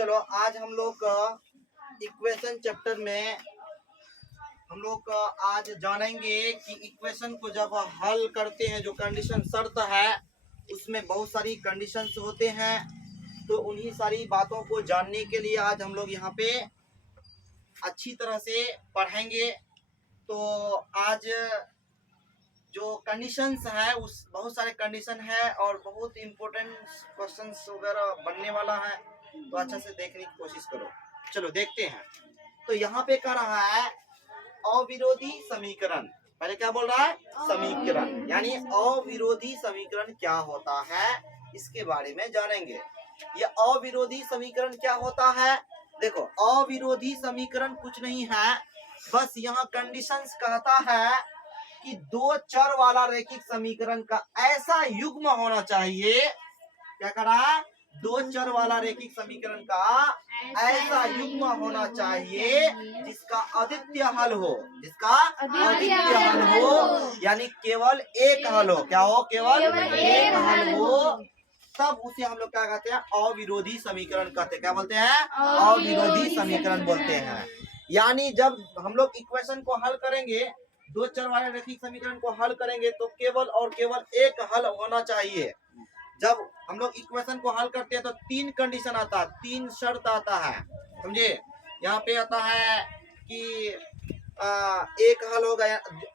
चलो आज हम लोग इक्वेशन चैप्टर में हम लोग आज जानेंगे कि इक्वेशन को जब हल करते हैं, जो कंडीशन शर्त है उसमें बहुत सारी कंडीशंस होते हैं। तो उन्हीं सारी बातों को जानने के लिए आज हम लोग यहाँ पे अच्छी तरह से पढ़ेंगे। तो आज जो कंडीशंस है उस बहुत सारे कंडीशन है और बहुत इम्पोर्टेंट क्वेश्चंस वगैरह बनने वाला है, तो अच्छा से देखने की कोशिश करो। चलो देखते हैं। तो यहाँ पे कह रहा है अविरोधी समीकरण। पहले क्या बोल रहा है? समीकरण, यानी अविरोधी समीकरण क्या होता है इसके बारे में जानेंगे। ये अविरोधी समीकरण क्या होता है? देखो, अविरोधी समीकरण कुछ नहीं है, बस यहाँ कंडीशंस कहता है कि दो चर वाला रैखिक समीकरण का ऐसा युग्म होना चाहिए। क्या करा? दो चर वाला रैखिक समीकरण का ऐसा युग्म होना चाहिए जिसका अद्वितीय हल हो, जिसका अद्वितीय हल हो, यानी केवल एक हल हो। क्या हो? केवल एक हल हो, तब उसे हम लोग क्या कहते हैं? अविरोधी समीकरण कहते हैं। क्या बोलते हैं? अविरोधी समीकरण बोलते हैं। यानी जब हम लोग इक्वेशन को हल करेंगे, दो चर वाले रैखिक समीकरण को हल करेंगे, तो केवल और केवल एक हल होना चाहिए। जब हम लोग इक्वेशन को हल करते हैं तो तीन कंडीशन आता है, तीन शर्त आता है, समझे? यहाँ पे आता है कि एक हल होगा,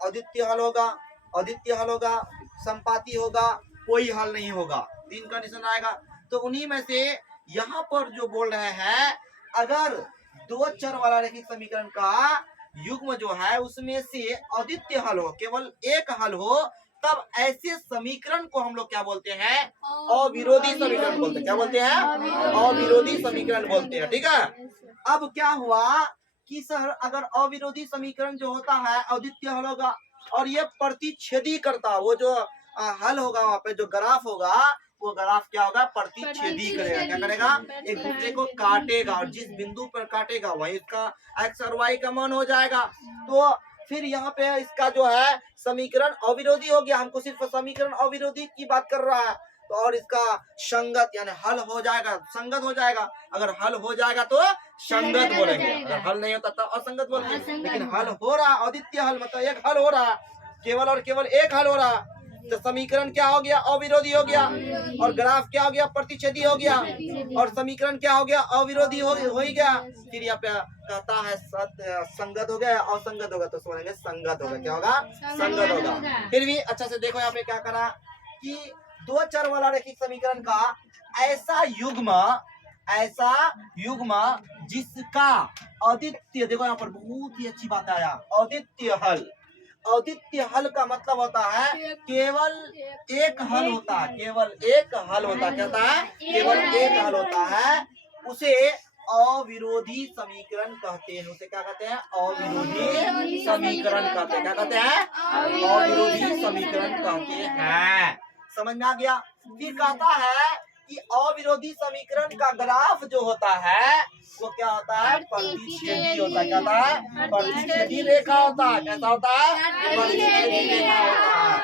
अद्वितीय हल होगा, अद्वितीय हल होगा, संपाती होगा, कोई हल नहीं होगा। तीन कंडीशन आएगा। तो उन्हीं में से यहाँ पर जो बोल रहे हैं, अगर दो चर वाला रैखिक समीकरण का युग्म जो है उसमें से अद्वितीय हल हो, केवल एक हल हो, तब ऐसे समीकरण को हम लोग क्या बोलते हैं? अविरोधी समीकरण बोलते हैं। क्या बोलते हैं? अविरोधी समीकरण बोलते हैं। ठीक है। अब क्या हुआ कि सर, अगर अविरोधी समीकरण जो होता है अद्वितीय हल होगा और ये प्रतिच्छेदी करता, वो जो हल होगा, वहाँ पे जो ग्राफ होगा, वो ग्राफ क्या होगा? प्रतिच्छेदी करेगा। क्या करेगा? एक दूसरे को काटेगा, और जिस बिंदु पर काटेगा वही इसका एक्स और वाई का मान हो जाएगा। तो फिर यहाँ पे इसका जो है समीकरण अविरोधी हो गया। हमको सिर्फ समीकरण अविरोधी की बात कर रहा है, तो और इसका संगत यानी हल हो जाएगा, संगत हो जाएगा। अगर हल हो जाएगा तो संगत बोलेंगे, अगर हल नहीं होता तो असंगत बोलेंगे। लेकिन हल हो रहा, अद्वितीय हल मतलब एक हल हो रहा, केवल और केवल एक हल हो रहा, तो समीकरण क्या हो गया? अविरोधी हो गया। और ग्राफ क्या हो गया? प्रतिच्छेदी हो गया। और समीकरण क्या हो गया? अविरोधी हो ही गया। फिर यहाँ पे कहता है संगत हो गया, असंगत होगा, तो समझेंगे संगत होगा। क्या होगा? संगत होगा। फिर भी अच्छा से देखो, यहाँ पे क्या करा कि दो चर वाला रैखिक समीकरण का ऐसा युग्म जिसका अद्वितीय, देखो यहाँ पर बहुत ही अच्छी बात आया, अद्वितीय हल। अद्वितीय हल का मतलब होता है केवल एक हल होता है, केवल एक हल होता है। क्या होता है? केवल एक हल होता है, उसे अविरोधी समीकरण कहते हैं। उसे क्या कहते हैं? अविरोधी समीकरण कहते हैं। क्या कहते हैं? अविरोधी समीकरण कहते हैं। समझ में आ गया? फिर कहता है कि अविरोधी समीकरण का ग्राफ जो होता है वो क्या होता है? प्रतिच्छेदी होता है। क्या होता है? प्रतिच्छेदी रेखा होता है। कैसा होता है? प्रतिच्छेदी रेखा होता है।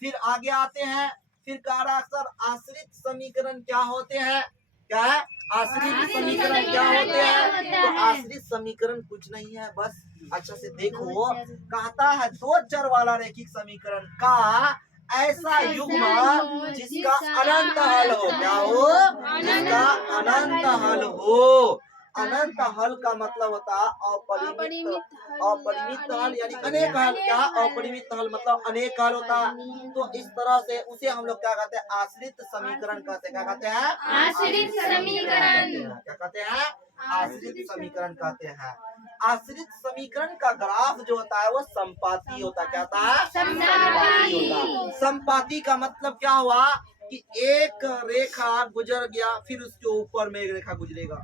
फिर आगे आते हैं, फिर कह रहा सर आश्रित समीकरण क्या होते हैं? क्या है? आश्रित समीकरण क्या होते हैं? तो आश्रित समीकरण कुछ नहीं है, बस अच्छा से देखो, कहता है दो चर वाला रैखिक समीकरण का ऐसा युग्म जिसका अनंत हल हो। क्या हो? जिसका अनंत हल हो। अनंत हल का मतलब होता है अपरिमित हल, यानी अनेक हल। क्या? अपरिमित हल मतलब अनेक हल होता है। तो इस तरह से उसे हम लोग क्या कहते हैं? आश्रित समीकरण कहते हैं। क्या कहते हैं? आश्रित समीकरण। क्या कहते हैं? आश्रित समीकरण कहते हैं। आश्रित समीकरण का ग्राफ जो होता है वो संपाती होता है। क्या होता है? संपाती होता है। संपाती का मतलब क्या हुआ कि एक रेखा गुजर गया, फिर उसके ऊपर में एक रेखा गुजरेगा,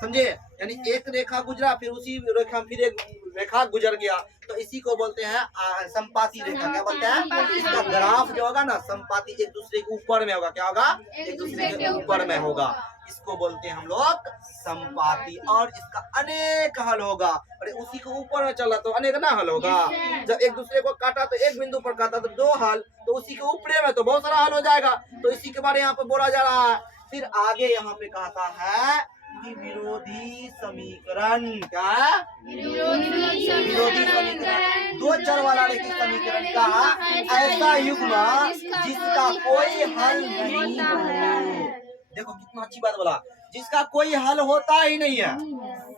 समझे? यानी एक रेखा गुजरा, फिर उसी रेखा फिर एक रेखा गुजर गया, तो इसी को बोलते हैं संपाती रेखा। क्या बोलते हैं? इसका ग्राफ जो होगा ना, संपाती, एक दूसरे के ऊपर में होगा। क्या होगा? एक दूसरे के ऊपर में होगा। इसको बोलते हैं हम लोग संपाती। और इसका अनेक हल होगा, और उसी के ऊपर में चला तो अनेक ना हल होगा। जब एक दूसरे को काटा तो एक बिंदु पर काटा तो दो हल, तो उसी के ऊपर में तो बहुत सारा हल हो जाएगा। तो इसी के बारे में यहाँ पे बोला जा रहा है। फिर आगे यहाँ पे कहता है कि विरोधी समीकरण। क्या विरोधी समीकरण, दो चर वाला रैखिक समीकरण का ऐसा युग्म जिसका कोई हल नहीं हो। देखो कितना अच्छी बात बोला, जिसका कोई हल होता ही नहीं है,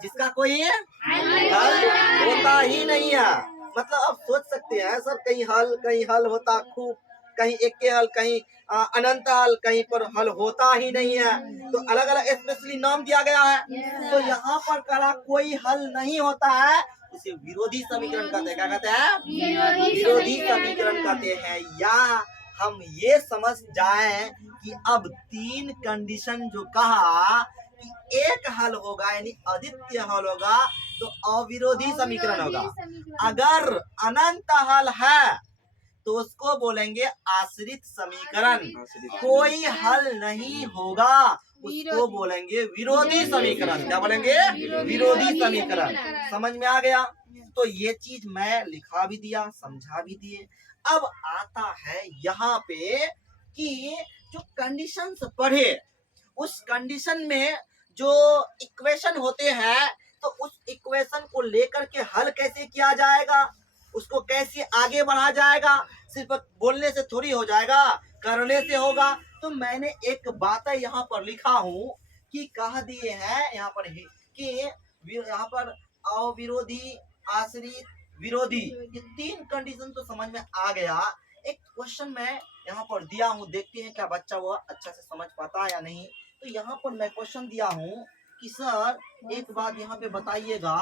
जिसका कोई हल होता ही नहीं है। मतलब आप सोच सकते हैं सर, कहीं हल होता खूब, कहीं एक के हल, कहीं अनंत हल, कहीं पर हल होता ही नहीं है। तो अलग अलग स्पेशली नाम दिया गया है। तो यहाँ पर करा कोई हल नहीं होता है, उसे विरोधी समीकरण कहते हैं। क्या कहते हैं? विरोधी समीकरण कहते हैं। या हम ये समझ जाएं कि अब तीन कंडीशन जो कहा कि एक हल होगा यानी अद्वितीय हल होगा तो अविरोधी समीकरण होगा। अगर अनंत हल है तो उसको बोलेंगे आश्रित समीकरण। कोई हल नहीं होगा उसको बोलेंगे विरोधी समीकरण। क्या बोलेंगे? विरोधी समीकरण। समझ में आ गया? तो ये चीज मैं लिखा भी दिया, समझा भी दिए। अब आता है यहाँ पे कि जो कंडीशंस पढ़े उस कंडीशन में जो इक्वेशन होते हैं तो उस इक्वेशन को लेकर के हल कैसे किया जाएगा, उसको कैसे आगे बढ़ा जाएगा। सिर्फ बोलने से थोड़ी हो जाएगा, करने से होगा। तो मैंने एक बात यहाँ पर लिखा हूँ कि कह दिए हैं यहाँ पर कि यहाँ पर अविरोधी, आश्रित, विरोधी, ये तीन कंडीशन तो समझ में आ गया। एक क्वेश्चन मैं यहाँ पर दिया हूँ, देखते हैं क्या बच्चा वो अच्छा से समझ पाता है या नहीं। तो यहाँ पर मैं क्वेश्चन दिया हूँ कि सर एक बात यहाँ पे बताइएगा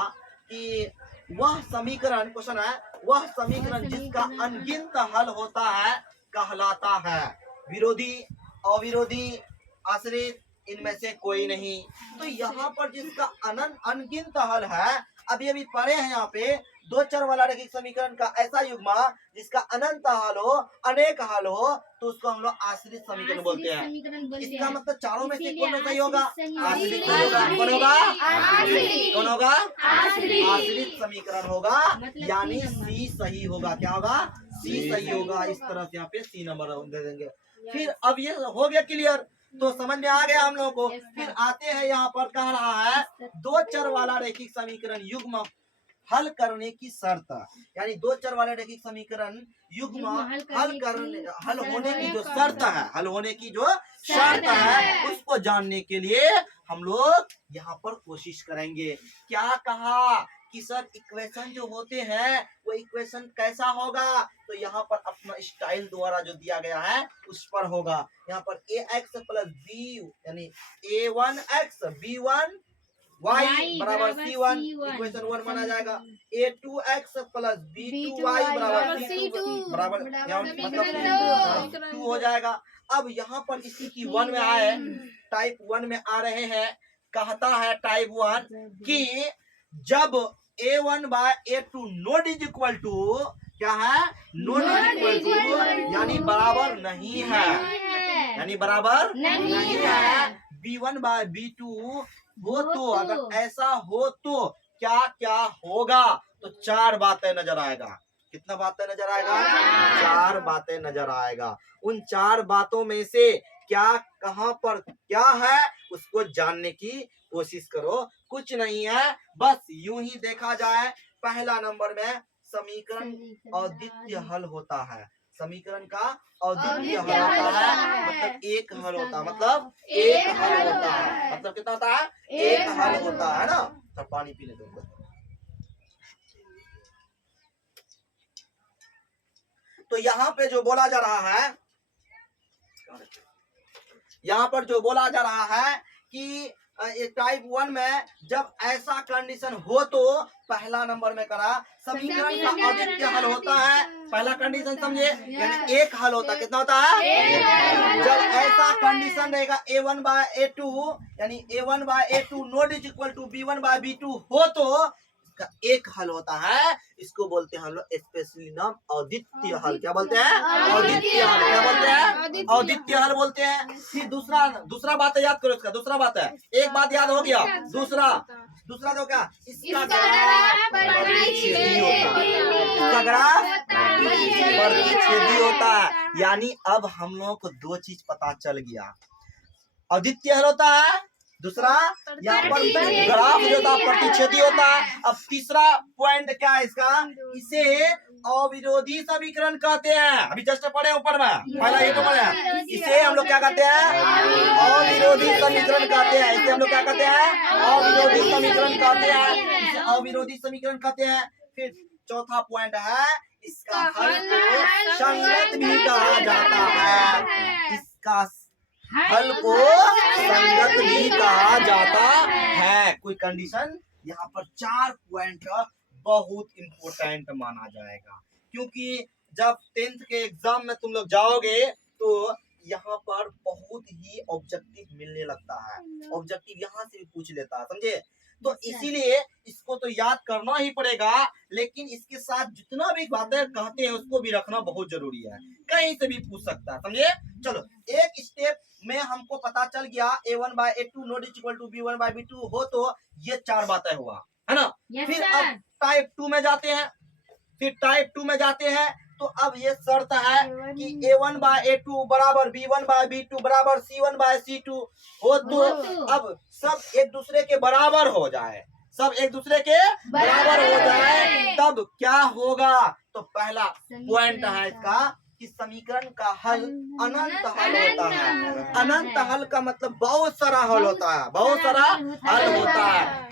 कि वह समीकरण, क्वेश्चन है, वह समीकरण जिसका अनगिनत हल होता है कहलाता है विरोधी, अविरोधी, आश्रित, इनमें से कोई नहीं। तो यहाँ पर जिसका अनगिनत हल है, अभी अभी पढ़े हैं यहाँ पे, दो चर वाला रैखिक समीकरण का ऐसा युग्म जिसका अनंत हल हो, अनेक हल हो, तो उसको हम लोग आश्रित समीकरण बोलते हैं। इसका मतलब चारों में से कौन सही होगा? आश्रित सही होगा। कौन होगा? कौन होगा? आश्रित समीकरण होगा, यानी सी सही होगा। क्या होगा? सी सही होगा। इस तरह से यहाँ पे सी नंबर दे देंगे। फिर अब ये हो गया क्लियर, तो समझ में आ गया हम लोगों को। फिर आते हैं यहाँ पर कह रहा है दो चर वाला रैखिक समीकरण युग्म हल करने की शर्त, यानी दो चर वाले रैखिक समीकरण युग्म हल होने की जो शर्त है, हल होने की जो शर्त है, उसको जानने के लिए हम लोग यहाँ पर कोशिश करेंगे। क्या कहा कि सर इक्वेशन जो होते हैं वो इक्वेशन कैसा होगा, तो यहाँ पर अपना स्टाइल द्वारा जो दिया गया है उस पर होगा। यहाँ पर ax प्लस बी यानी a1x b1 y बराबर c1 इक्वेशन 1 माना जाएगा। a2x प्लस b2y बराबर c2 बराबर मतलब 2 हो जाएगा। अब यहाँ पर स्थिति 1 में आए, टाइप 1 में आ रहे हैं। कहता है टाइप 1 कि जब a1 by a2 not is equal to, क्या है? नॉट इज इक्वल टू यानी बराबर नहीं है, यानी बराबर नहीं है। b1 बाय b2 हो तो, अगर ऐसा हो तो क्या क्या होगा, तो चार बातें नजर आएगा। कितना बातें नजर आएगा? चार बातें नजर आएगा। उन चार बातों में से क्या कहां पर क्या है उसको जानने की कोशिश करो। कुछ नहीं है, बस यूं ही देखा जाए। पहला नंबर में समीकरण अद्वितीय हल होता है। समीकरण का अद्वितीय हल होता है, मतलब एक हल होता है, मतलब एक हल होता है, मतलब कितना होता है? एक हल होता है ना। तो पानी पीने दो। तो यहाँ पे जो बोला जा रहा है, यहाँ पर जो बोला जा रहा है कि टाइप 1 में जब ऐसा कंडीशन हो तो पहला नंबर में करा समीकरण का अद्वितीय हल होता है। पहला कंडीशन समझे, यानी एक हल होता है। कितना होता है? जब ऐसा कंडीशन रहेगा a1 बाय a2 यानी a1 by a2 not is equal to b1 by b2 हो तो इसका एक हल होता है। इसको बोलते हैं हम लोग स्पेशली नाम अद्वितीय हल। क्या बोलते हैं? अद्वितीय हल। क्या बोलते हैं? अद्वितीय हल बोलते हैं। फिर दूसरा बात याद करो, इसका दूसरा बात है, एक बात याद हो गया, दूसरा तो क्या? इसका ग्राफ प्रतिच्छेदी होता है। इसका ग्राफ प्रतिच्छेदी होता है। यानी अब हम लोग को दो चीज पता चल गया। अद्वितीय हल होता है दूसरा यहाँ पर ग्राफ जो होता है प्रतिच्छेदी होता है। अब तीसरा पॉइंट क्या है इसका, इसे अविरोधी समीकरण कहते हैं। अभी जस्ट पढ़े ऊपर में, पहला ये तो पढ़े हैं। इसे हम लोग क्या कहते हैं, अविरोधी समीकरण कहते हैं। इसे हम लोग क्या कहते हैं, अविरोधी समीकरण कहते हैं। इसे अविरोधी समीकरण कहते हैं। फिर चौथा पॉइंट है, इसका हल को संगत भी कहा जाता है। इसका हल को संगत भी कहा जाता है। कोई कंडीशन, यहाँ पर 4 पॉइंट बहुत इंपॉर्टेंट माना जाएगा, क्योंकि जब 10th के एग्जाम में तुम लोग जाओगे तो यहाँ पर बहुत ही ऑब्जेक्टिव मिलने लगता है। ऑब्जेक्टिव यहाँ से भी पूछ लेता है, समझे। तो इसीलिए इसको तो याद करना ही पड़ेगा, लेकिन इसके साथ जितना भी बातें कहते हैं उसको भी रखना बहुत जरूरी है, कहीं से भी पूछ सकता है, समझे। चलो, एक स्टेप में हमको पता चल गया a1/a2 not equal to b1/b2 हो, तो ये 4 बातें हुआ, है ना। फिर अब टाइप 2 में जाते हैं। तो अब ये शर्त है कि a1/a2 बराबर b1/b2 बराबर c1/c2 हो, तो अब सब एक दूसरे के बराबर हो जाए, तब क्या होगा। तो पहला पॉइंट है इसका कि समीकरण का हल अनंत हल होता है। अनंत हल का मतलब बहुत सारा हल होता है,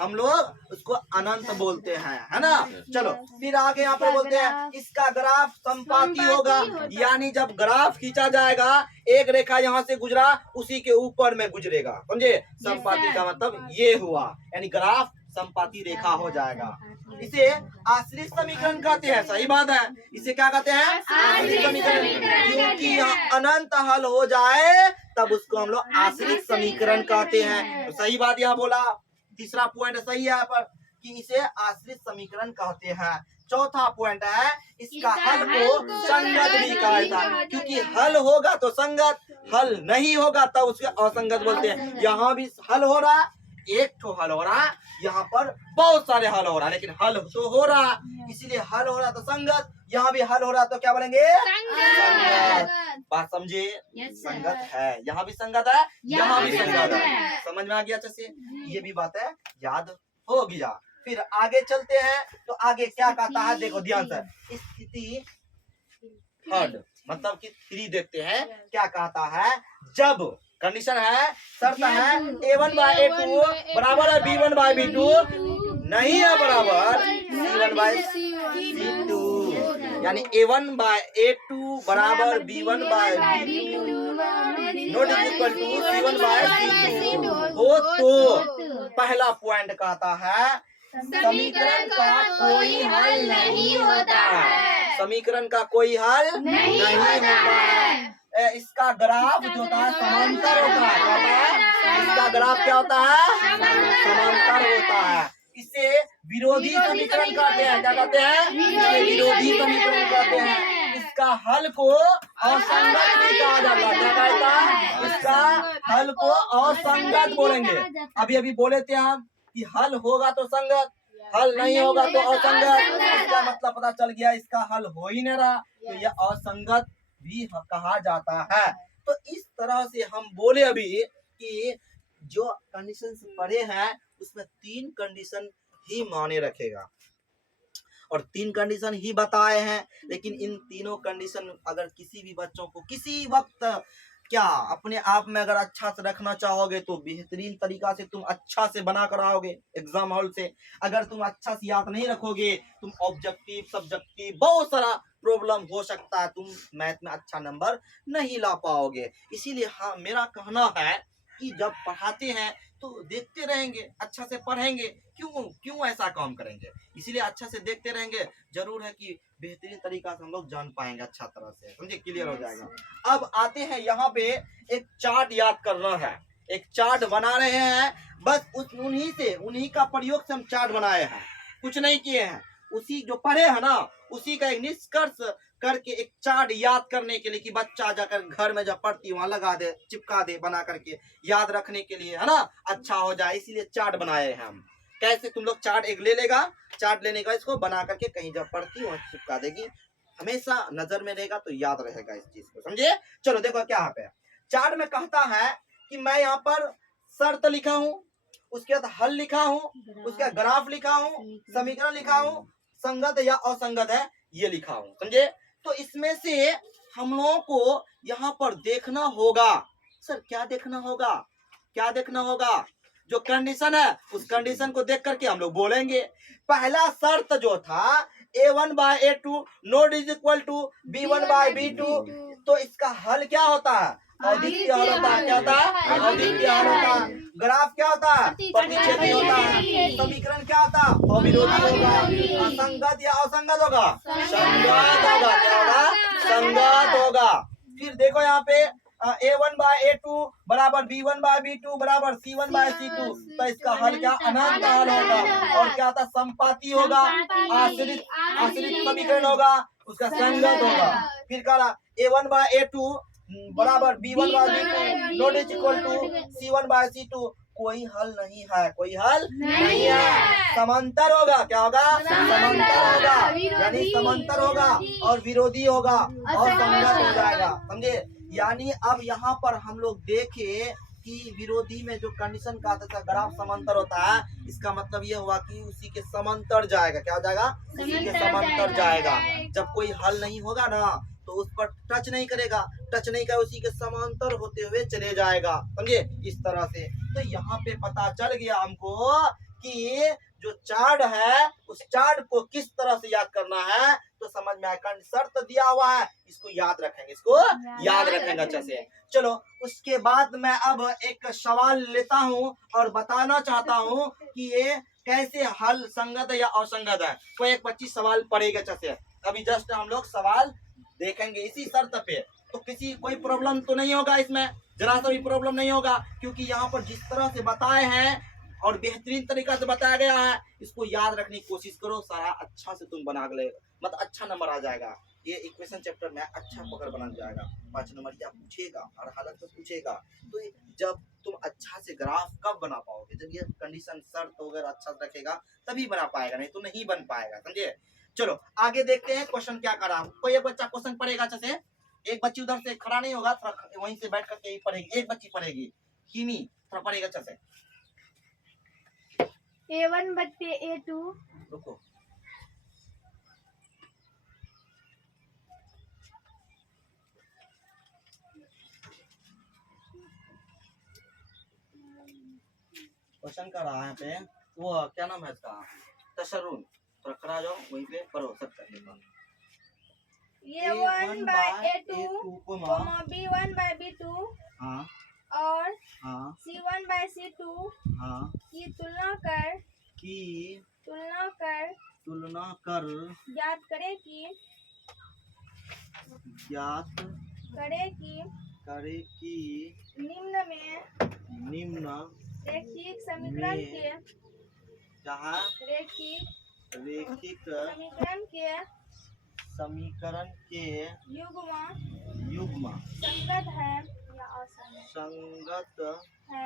हम लोग उसको अनंत बोलते हैं, है ना। चलो, फिर आगे यहाँ पे बोलते हैं इसका ग्राफ समपाती होगा, यानी जब ग्राफ खींचा जाएगा, एक रेखा यहाँ से गुजरा उसी के ऊपर में गुजरेगा, समझे। समपाती का मतलब ये हुआ, यानी ग्राफ समपाती रेखा हो जाएगा। इसे आश्रित समीकरण कहते हैं, सही बात है। इसे क्या कहते हैं, आश्रित समीकरण, क्योंकि यहाँ अनंत हल हो जाए तब उसको हम लोग आश्रित समीकरण कहते हैं। तो सही बात यहाँ बोला, तीसरा पॉइंट सही है यहाँ पर कि इसे आश्रित समीकरण कहते हैं। चौथा पॉइंट है, इसका हल को संगत भी कहा जाता है, क्योंकि हल होगा तो संगत, हल नहीं होगा तब उसके असंगत बोलते हैं। यहाँ भी हल हो रहा, एक तो हल हो रहा, यहाँ पर बहुत सारे हल हो रहा, लेकिन हल तो हो रहा, इसीलिए हल हो रहा तो संगत। यहाँ भी हल हो रहा तो क्या बोलेंगे, संगत। बात समझे, संगत है, यहाँ भी संगत है, यहाँ भी संगत है। समझ में आ गया अच्छे से, ये भी बात है, याद हो गया। फिर आगे चलते हैं, तो आगे क्या कहता है, देखो ध्यान से। स्थिति थर्ड मतलब कि 3 देखते हैं क्या कहता है। जब कंडीशन है, शर्त है a1/a2 बराबर है b1/b2 नहीं है बराबर c1/c2, यानी a1/a2 बराबर b1/b2 not equal to c1/c2 हो, तो पहला पॉइंट कहता है समीकरण का कोई हल नहीं होता है। समीकरण का कोई हल नहीं होता है। इसका ग्राफ जो होता है समांतर होता है। इसका ग्राफ क्या होता है, समांतर होता है। इसे विरोधी समीकरण कहते हैं। क्या कहते हैं, इसे विरोधी समीकरण कहते हैं। इसका हल को असंगत भी कहा जाता है। क्या कहता है, इसका हल को असंगत बोलेंगे। अभी अभी बोले थे हम कि हल होगा तो संगत, हल नहीं होगा तो असंगत। इसका मतलब पता चल गया, इसका हल हो ही नहीं रहा तो यह असंगत भी कहा जाता है। तो इस तरह से हम बोले अभी कि जो कंडीशन पढ़े हैं उसमें 3 कंडीशन ही माने रखेगा और 3 कंडीशन ही बताए हैं। लेकिन इन तीनों कंडीशन अगर किसी भी बच्चों को किसी वक्त क्या अपने आप में अगर अच्छा से रखना चाहोगे तो बेहतरीन तरीका से तुम अच्छा से बना कर आओगे एग्जाम हॉल से। अगर तुम अच्छा से याद नहीं रखोगे, तुम ऑब्जेक्टिव सब्जेक्टिव बहुत सारा प्रॉब्लम हो सकता है, तुम मैथ में अच्छा नंबर नहीं ला पाओगे। इसीलिए हाँ, मेरा कहना है कि जब पढ़ाते हैं तो देखते रहेंगे, अच्छा से पढ़ेंगे, क्यों ऐसा काम करेंगे। इसीलिए अच्छा से देखते रहेंगे, जरूर है कि बेहतरीन तरीका से हम लोग जान पाएंगे अच्छा तरह से, समझे, क्लियर हो जाएगा। अब आते हैं यहाँ पे एक चार्ट याद करना है, एक चार्ट बना रहे हैं। बस उन्हीं का प्रयोग से हम चार्ट बनाए हैं, कुछ नहीं किए हैं। उसी जो पढ़े हैं ना उसी का एक निष्कर्ष करके एक चार्ट याद करने के लिए कि बच्चा जाकर घर में जब पढ़ती वहां लगा दे, चिपका दे, बना करके याद रखने के लिए, है ना, अच्छा हो जाए। इसीलिए चार्ट बनाए हैं हम। कैसे तुम लोग चार्ट एक ले लेगा, चार्ट लेने का इसको बना करके कहीं जब पढ़ती वहां चिपका देगी, हमेशा नजर में रहेगा तो याद रहेगा इस चीज को, समझे। चलो देखो क्या यहाँ पे चार्ट में कहता है कि मैं यहाँ पर शर्त लिखा हूँ, उसके बाद हल लिखा हूँ, उसके बाद ग्राफ लिखा हूँ, समीकरण लिखा हूँ, संगत या असंगत है ये लिखा हूँ, समझे। तो इसमें से हम लोगों को यहाँ पर देखना होगा, सर क्या देखना होगा, क्या देखना होगा, जो कंडीशन है उस कंडीशन को देख करके हम लोग बोलेंगे। पहला शर्त जो था A1/A2 not is equal to B1/B2, तो इसका हल क्या होता है, अद्वितीय हल होता है। क्या होता है, अद्वितीय हल होता है। ग्राफ क्या होता है, प्रतिच्छेदी होता है। समीकरण क्या होता है, अविरोधी होगा। असंगत या असंगत होगा, संगत होगा। क्या होगा, संगत होगा। फिर देखो यहाँ पे A1/A2 बराबर B1/B2 बराबर C1/C2, तो इसका हल क्या, अनंत हल होगा। और क्या होता, संपाती होगा, आश्रित समीकरण होगा, उसका संगत होगा। फिर कहा A1/A2 बराबर B1/B2 not is equal to C1/C2, कोई हल नहीं है, कोई हल नहीं है, समांतर होगा। क्या होगा, समांतर होगा, यानी समांतर होगा और विरोधी होगा और संगत हो जाएगा, समझे। यानी अब यहाँ पर हम लोग देखे कि विरोधी में जो कंडीशन का आता था ग्राफ समांतर होता है, इसका मतलब ये हुआ कि उसी के समांतर जाएगा। क्या हो जाएगा, उसी के समांतर जाएगा। जब कोई हल नहीं होगा ना तो उस पर टच नहीं करेगा, टच नहीं कर, उसी के समांतर होते हुए चले जाएगा, समझे, इस तरह से। तो यहाँ पे पता चल गया हमको कि जो चार्ट है उस चार्ट को किस तरह से याद करना है, तो समझ में आया। शर्त दिया हुआ है, इसको याद रखेंगे, इसको याद रखेंगे अच्छे से। चलो उसके बाद मैं अब एक सवाल लेता हूँ और बताना चाहता हूँ कि ये कैसे हल संगत है या असंगत है। कोई एक 25 सवाल पढ़ेगा अच्छे से। अभी जस्ट हम लोग सवाल देखेंगे इसी शर्त पे, तो किसी कोई प्रॉब्लम तो नहीं होगा इसमें, जरा सा भी प्रॉब्लम नहीं होगा, क्योंकि यहाँ पर जिस तरह से बताए हैं और बेहतरीन तरीका से बताया गया है, इसको याद रखने की कोशिश करो, सारा अच्छा से तुम बना ले, मतलब अच्छा नंबर आ जाएगा। ये इक्वेशन चैप्टर में अच्छा पकड़ बना जाएगा। 5 नंबर क्या पूछेगा, हर हालत में पूछेगा। तो जब तुम अच्छा से ग्राफ कब बना पाओगे, जब ये कंडीशन शर्त वगैरह अच्छा से रखेगा तभी बना पाएगा, नहीं तो नहीं बन पाएगा, समझे। चलो आगे देखते हैं क्वेश्चन क्या करा। कोई एक बच्चा क्वेश्चन पढ़ेगा अच्छे से, एक बच्ची उधर से खड़ा नहीं होगा, थोड़ा वहीं से बैठ करके ही पढ़ेगी, एक बच्ची पढ़ेगी, किमी थोड़ा पढ़ेगा अच्छे से। A1/A2 रुको, क्वेश्चन कर रहा है यहाँ पे, वो क्या नाम है इसका, तशरुन, थोड़ा खड़ा जाओ वहीं पे पढ़ो सब करके। A1/A2, B1/B2 हाँ और हाँ C1/C2 हाँ की तुलना कर ज्ञात करे कि निम्न रैखिक समीकरण के युग्म संगत है या असंगत है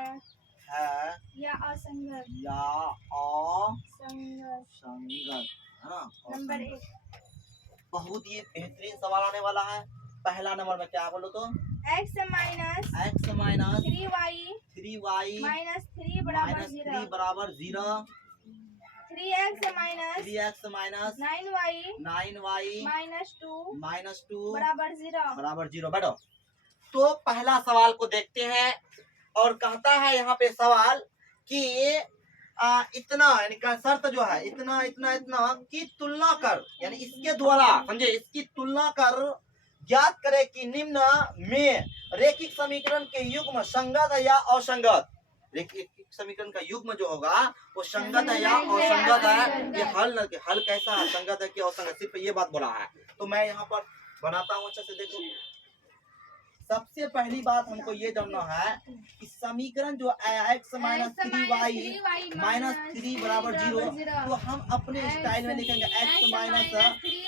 ना। नंबर 1। बहुत ही बेहतरीन सवाल आने वाला है। पहला नंबर में क्या बोलो तो, x माइनस 3y माइनस 3 बराबर 0, 3x माइनस 9y माइनस 2 बराबर 0 बैठो। तो पहला सवाल को देखते हैं और कहता है यहाँ पे सवाल कि इतना यानी शर्त जो है इतना इतना इतना की तुलना कर, यानी इसके द्वारा, समझे, इसकी तुलना कर ज्ञात करे कि निम्न में रैखिक समीकरण के युग्म संगत है या असंगत। रैखिक समीकरण का युग्म जो होगा वो संगत है या असंगत है। ये हल कैसा है, संगत है कि असंगत, सिर्फ ये बात बोला है। तो मैं यहाँ पर बनाता हूँ अच्छे से देखो। सबसे पहली बात हमको ये जानना है कि समीकरण जो x माइनस 3y माइनस 3 बराबर 0, तो हम अपने स्टाइल में लिखेंगे x माइनस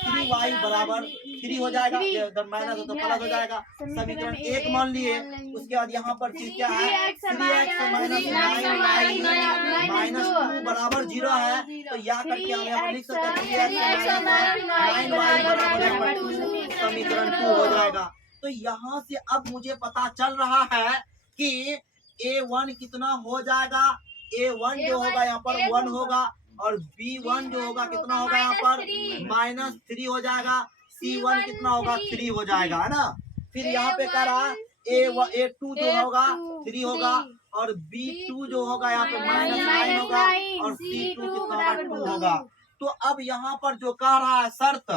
3y बराबर 3 हो जाएगा, ये उधर माइनस हो तो प्लस हो जाएगा। समीकरण 1 मान लिए, उसके बाद यहाँ पर चीज क्या है, 3x माइनस 9y माइनस 2 बराबर 0 है, तो यहाँ करके हम यहाँ लिख सकते हैं 3x माइनस 9y बराबर 2, समीकरण 2 हो जाएगा। तो यहाँ से अब मुझे पता चल रहा है कि A1 कितना हो जाएगा, A1 जो होगा यहाँ पर 1 होगा और B1 जो होगा कितना होगा यहाँ पर -3 हो जाएगा। C1 कितना होगा 3 हो जाएगा, है ना। फिर यहाँ पे कह रहा A2 जो होगा 3 होगा और B2 जो होगा यहाँ पे -9 होगा और C2 कितना होगा 2 होगा। तो अब यहाँ पर जो कह रहा है शर्त,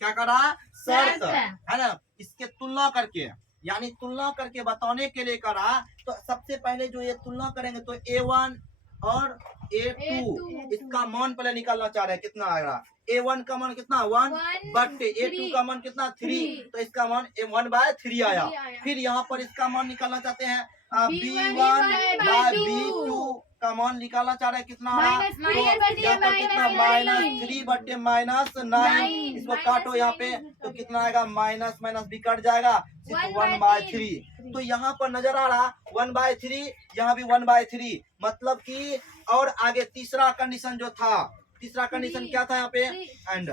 क्या कह रहा है शर्त, है ना, इसके तुलना करके, यानी तुलना करके बताने के लिए कह रहा। तो सबसे पहले जो ये तुलना करेंगे तो A1 और A2 इसका मान पहले निकालना चाह रहे हैं, कितना आएगा। A1 का मान कितना 1 बट A2 का मान कितना 3, तो इसका मान 1/3 आया। फिर यहाँ पर इसका मान निकालना चाहते हैं B1/B2 का मान निकालना चाह रहे हैं, कितना आ रहा है तो यहाँ पर कितना -3/-9। इसको काटो यहाँ पे तो कितना आएगा, माइनस माइनस भी कट जाएगा, सिर्फ 1/3। तो यहाँ पर नजर आ रहा 1/3, यहाँ भी 1/3, मतलब कि और आगे तीसरा कंडीशन जो था, तीसरा कंडीशन क्या था यहाँ पे एंड,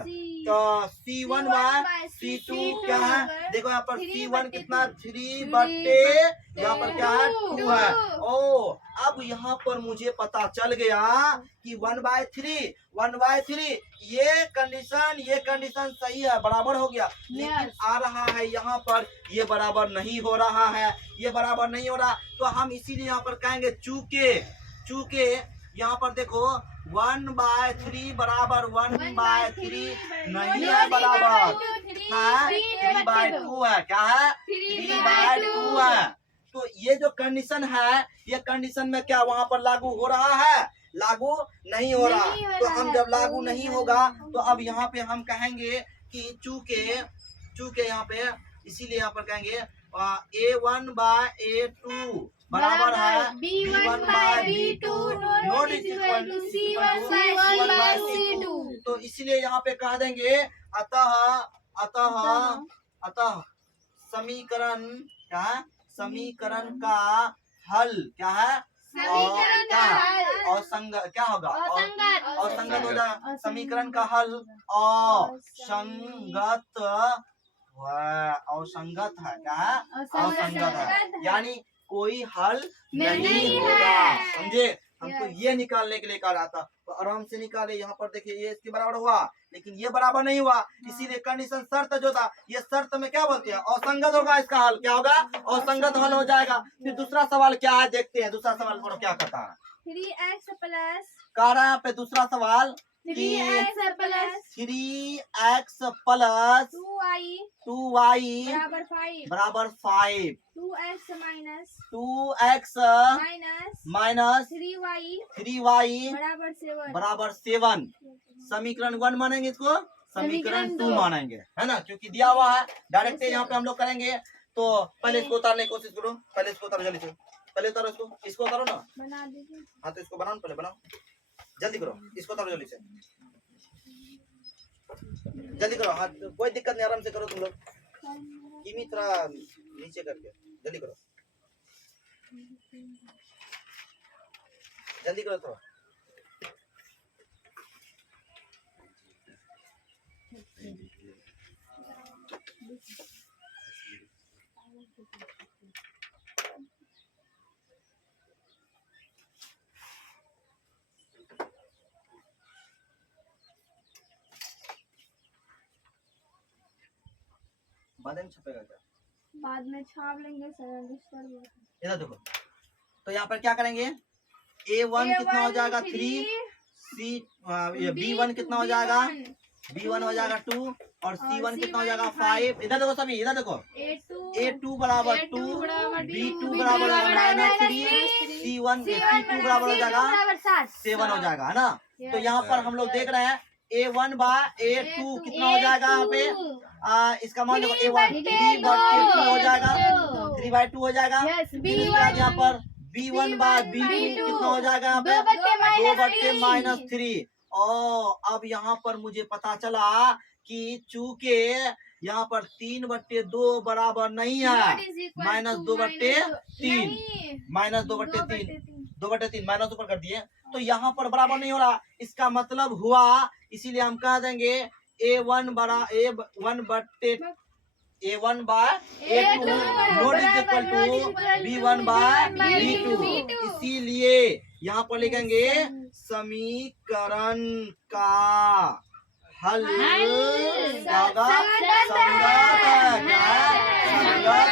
तो C1/C2 क्या है, देखो यहाँ पर C1 कितना 3/, यहाँ पर क्या है 2 है। ओ अब यहाँ पर मुझे पता चल गया कि 1/3 ये कंडीशन सही है, बराबर हो गया। लेकिन आ रहा है यहाँ पर ये बराबर नहीं हो रहा है, ये बराबर नहीं हो रहा। तो हम इसीलिए यहाँ पर कहेंगे चूंकि यहाँ पर देखो 1/3 बराबर 1/3 नहीं है, बराबर कितना है 3/2 है। क्या है 3/2 है। तो ये जो कंडीशन है, ये कंडीशन में क्या वहाँ पर लागू हो रहा है, लागू नहीं हो रहा। तो हम जब लागू नहीं होगा तो अब यहाँ पे हम कहेंगे कि चूंकि यहाँ पे, इसीलिए यहाँ पर कहेंगे A1/A2 बराबर है B1/B2 not equal to C1/C2। तो इसलिए यहाँ पे कह देंगे अतः समीकरण क्या है, समीकरण का हल क्या है, असंगत क्या होगा, असंगत हो जाएगा। समीकरण का हल असंगत है, क्या है असंगत है, यानी कोई हल नहीं होगा। समझे, हमको ये निकालने के लिए कहा रहा था, तो आराम से निकाले। यहाँ पर देखिए ये इसके बराबर हुआ, लेकिन ये बराबर नहीं हुआ, इसीलिए कंडीशन शर्त जो था, ये शर्त में क्या बोलते हैं, असंगत होगा। इसका हल क्या होगा, असंगत हल हो जाएगा। फिर दूसरा सवाल क्या है, देखते हैं दूसरा सवाल को क्या कहता है। 3x प्लस कह रहा है पे दूसरा सवाल 3x प्लस 2y बराबर 5, 2x माइनस 3y बराबर 7। समीकरण 1 मानेंगे इसको, समीकरण 2 मानेंगे, है ना, क्योंकि दिया हुआ है। डायरेक्ट यहाँ पे हम लोग करेंगे। तो पहले इसको उतारने की कोशिश करो, पहले इसको उतारो जल्दी से, पहले उतारो इसको उतारो ना, बना दीजिए। हाँ तो इसको बनाओ, पहले बनाओ, जल्दी करो, इसको उतारो जल्दी से, जल्दी करो। हाँ कोई दिक्कत नहीं, आराम से करो तुम लोग, कीमी थोड़ा नीचे करके जल्दी करो, जल्दी करो थोड़ा। बाद में छपेगा क्या, बाद में छाप लेंगे सर, रजिस्टर। इधर देखो, तो यहाँ पर क्या करेंगे, A1 कितना हो जाएगा 3, B1 कितना हो जाएगा, B1 हो जाएगा 2 और C1 कितना हो जाएगा 5। इधर देखो सभी, इधर देखो, A2 बराबर 2, B2 बराबर -3, C2 बराबर हो जाएगा 7 हो जाएगा, है ना। तो यहाँ पर हम लोग देख रहे हैं A1/A2 कितना हो जाएगा, यहाँ पे इसका मान देखो A1 3/2 हो जाएगा, 3/2 हो जाएगा। यहाँ पर B1/B2 कितना हो जाएगा, यहाँ पे 2/-3। अब यहाँ पर मुझे पता चला कि चूंकि यहाँ पर 3/2 बराबर नहीं है, -2/3, -2/3 माइनस ऊपर कर दिए, तो यहाँ पर बराबर नहीं हो रहा। इसका मतलब हुआ, इसीलिए हम कह देंगे A1/2 A1 by A2 not is equal to B1 by B2। इसीलिए यहाँ पर लिखेंगे समीकरण का हल क्या होगा? संगत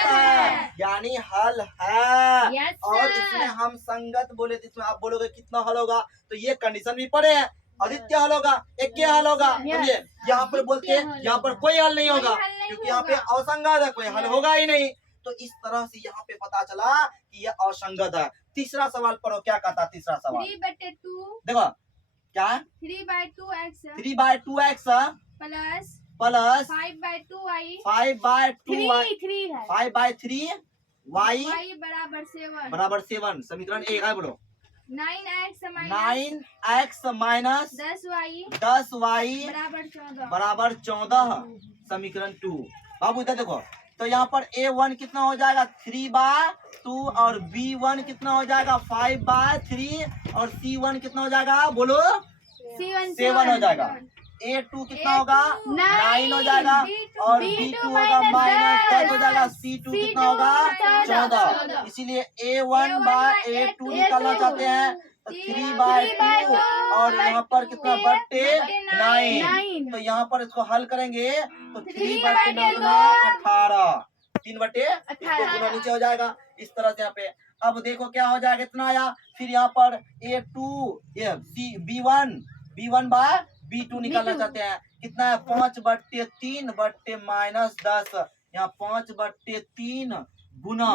है, यानी हल है। और इसमें हम संगत बोले तो इसमें आप बोलोगे कितना हल होगा, तो ये कंडीशन भी पड़े हैं। आदित्य हल होगा, एक के हल होगा, समझे? यहाँ पर बोलते हैं यहाँ पर कोई हल नहीं होगा क्योंकि यहाँ पे असंगत है, कोई हल होगा ही नहीं। तो इस तरह से यहाँ पे पता चला कि यह असंगत है। तीसरा सवाल पढ़ो, क्या कहता है तीसरा सवाल? 3/2 देखो क्या है? 3/2x 3/2x plus plus 5/2y 5/2y 3 है 5/3y y बराबर 7 बराबर 7। समीकरण एक है, बोलो 9x 9x minus 10y 10y बराबर 14 बराबर 14। समीकरण 2। बाबू इधर देखो, तो यहाँ पर A1 कितना हो जाएगा? 3/2 और B1 कितना हो जाएगा? 5/3 और C1 कितना हो जाएगा? बोलो 7 हो जाएगा। A2 कितना होगा? 9 हो जाएगा और B2 होगा -10 हो जाएगा। C2 कितना होगा? 14। इसीलिए A1 बाय A2 निकालना चाहते हैं तो 3/2 और यहाँ पर कितना बट्टे 9। तो यहाँ पर इसको हल करेंगे तो 3/9 18 3/18 गुना नीचे हो जाएगा। इस तरह से यहाँ पे अब देखो क्या हो जाएगा, इतना आया। फिर यहाँ पर B1 बाय B2 निकालना चाहते हैं, कितना है? 5/3 बट्टे -10। यहाँ 5/3 गुना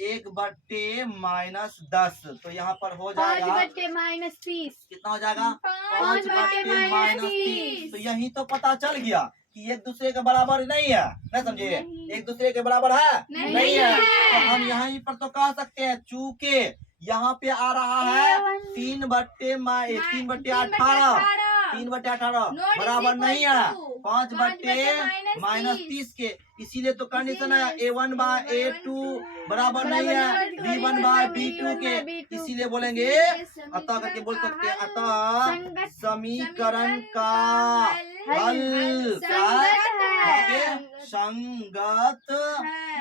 1/-10। तो यहाँ पर हो जाएगा -30 कितना हो जाएगा? 5/-30। तो यही तो पता चल गया कि एक दूसरे के बराबर नहीं है, नहीं समझे? एक दूसरे के बराबर है नहीं है। तो हम यहाँ पर तो कह सकते हैं, चूंकि यहाँ पे आ रहा है 3/18 बराबर नहीं है 5/-30 के। इसीलिए तो कंडीशन है A1 बाय A2 बराबर नहीं है B1 बाय B2 के। इसीलिए बोलेंगे अतः करके बोल सकते हैं, अतः समीकरण का हल क्या है? संगत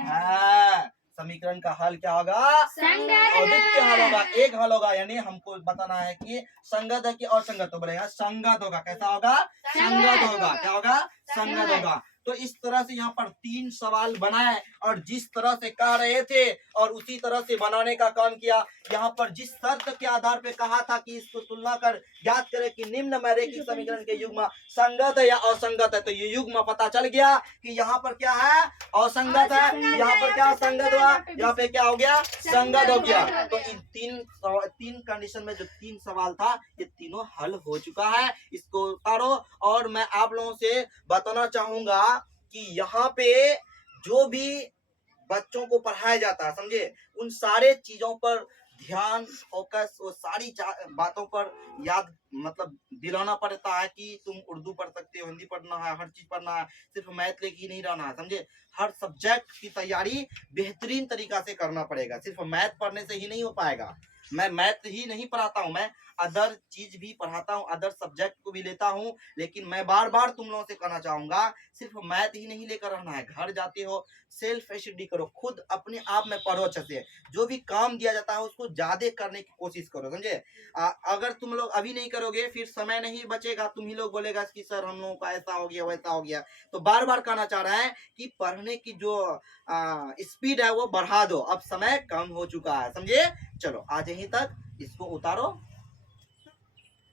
है। समीकरण का हल क्या होगा? अद्वितीय हल होगा, एक हल होगा। यानी हमको बताना है कि संगत है कि असंगत, तो बोलेगा संगत होगा। कैसा होगा? संगत होगा। क्या होगा? संगत होगा। तो इस तरह से यहाँ पर 3 सवाल बनाए और जिस तरह से कह रहे थे और उसी तरह से बनाने का काम किया। यहाँ पर जिस शर्त के आधार पे कहा था कि इसको तुलना कर ज्ञात करें कि निम्न में रैखिक समीकरण के युग्म संगत है या असंगत है, तो ये युग्म पता चल गया कि यहाँ पर क्या है? असंगत है। यहाँ पर क्या संगत हुआ? यहाँ पे क्या हो गया? संगत हो गया। तो इन तीन कंडीशन में जो 3 सवाल था, ये तीनों हल हो चुका है। इसको करो। और मैं आप लोगों से बताना चाहूंगा कि यहाँ पे जो भी बच्चों को पढ़ाया जाता है, समझे, उन सारे चीजों पर ध्यान, फोकस, वो सारी बातों पर याद मतलब दिलाना पड़ता है कि तुम उर्दू पढ़ सकते हो, हिंदी पढ़ना है, हर चीज पढ़ना है, सिर्फ मैथ लेके ही नहीं रहना है, समझे। हर सब्जेक्ट की तैयारी बेहतरीन तरीका से करना पड़ेगा। सिर्फ मैथ पढ़ने से ही नहीं हो पाएगा। मैं मैथ ही नहीं पढ़ाता हूँ, मैं अदर चीज भी पढ़ाता हूँ, अदर सब्जेक्ट को भी लेता हूँ। लेकिन मैं बार बार तुम लोगों से कहना चाहूंगा, सिर्फ मैथ ही नहीं लेकर रहना है। घर जाते हो सेल्फ स्टडी करो, खुद अपने आप में पढ़ो अच्छे से। जो भी काम दिया जाता है उसको ज्यादा करने की कोशिश करो, समझे। अगर तुम लोग अभी नहीं करोगे फिर समय नहीं बचेगा, तुम ही लोग बोलेगा कि सर हम लोगों का ऐसा हो गया वैसा हो गया। तो बार बार कहना चाह रहा है कि पढ़ने की जो स्पीड है वो बढ़ा दो, अब समय कम हो चुका है, समझे। चलो आज यहीं तक, इसको उतारो।